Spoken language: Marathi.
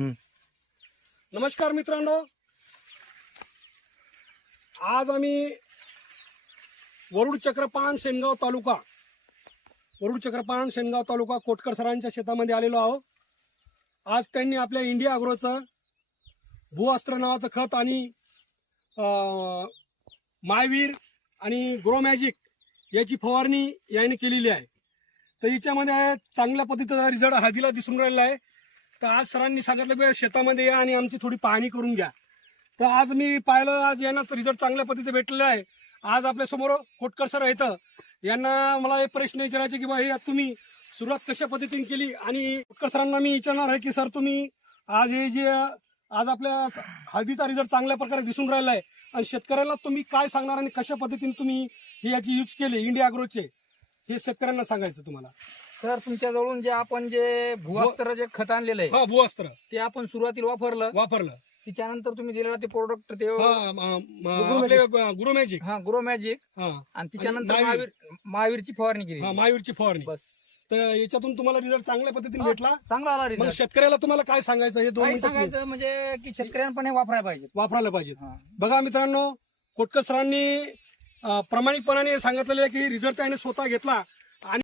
नमस्कार मित्रांनो. आज आम्ही वरुड चक्रपान शेनगाव तालुका वरुड चक्रपान शेनगाव तालुका कोटकर सरांच्या शेतामध्ये आलेलो आहोत. आज त्यांनी आपल्या इंडिया अग्रोचं भूअस्त्र नावाचं खत आणि मायवीर आणि ग्रो मॅजिक याची फवारणी याने केलेली आहे. तर याच्यामध्ये चांगल्या पद्धतीचा रिझल्ट हळदीला दिसून राहिला आहे. तर आज सरांनी सांगितलं की शेतामध्ये या आणि आमची थोडी पाहणी करून घ्या. तर आज मी पाहिलं आज यांना रिझल्ट चांगल्या पद्धतीने भेटलेला आहे. आज आपल्यासमोर कोटकर सर आहेत. यांना मला एक प्रश्न विचारायचे की बा हे तुम्ही सुरुवात कशा पद्धतीने केली? आणि कोटकर सरांना मी विचारणार आहे की सर तुम्ही आज हे जे आज आपल्या हळदीचा रिझल्ट चांगल्या प्रकारे दिसून राहिला आहे. आणि शेतकऱ्याला तुम्ही काय सांगणार आणि कशा पद्धतीने तुम्ही हे याची यूज केले इंडिया अग्रोचे हे शेतकऱ्यांना सांगायचं तुम्हाला. सर तुमच्याजवळून जे आपण जे भूअस्त्र जे खत आणलेलं आहे हा भूअस्त्र. ते आपण सुरुवातीला वापरलं. वापरलं. त्याच्यानंतर तुम्ही दिलेलं ते प्रोडक्ट ते हा म- म- आपले गुरु मॅजिक हा ग्रो मॅजिक हा. आणि त्याच्यानंतर आणि महावीर महावीरची फवारणी हा केली महावीरची फवारणी. बस. तर याच्यातून तुम्हाला रिझल्ट चांगल्या पद्धतीने भेटला. चांगला आला मग रिझल्ट शेतकऱ्याला तुम्हाला काय सांगायचं हे दोन काय मिनिटं सांगायचं म्हणजे की शेतकऱ्यांना पण हे वापरायला पाहिजे. वापरायला पाहिजेत हा. बघा मित्रांनो कोटकर सरांनी अं, प्रामाणिकपणाने सांगितलेलं आहे की रिझल्ट त्याने स्वतः घेतला.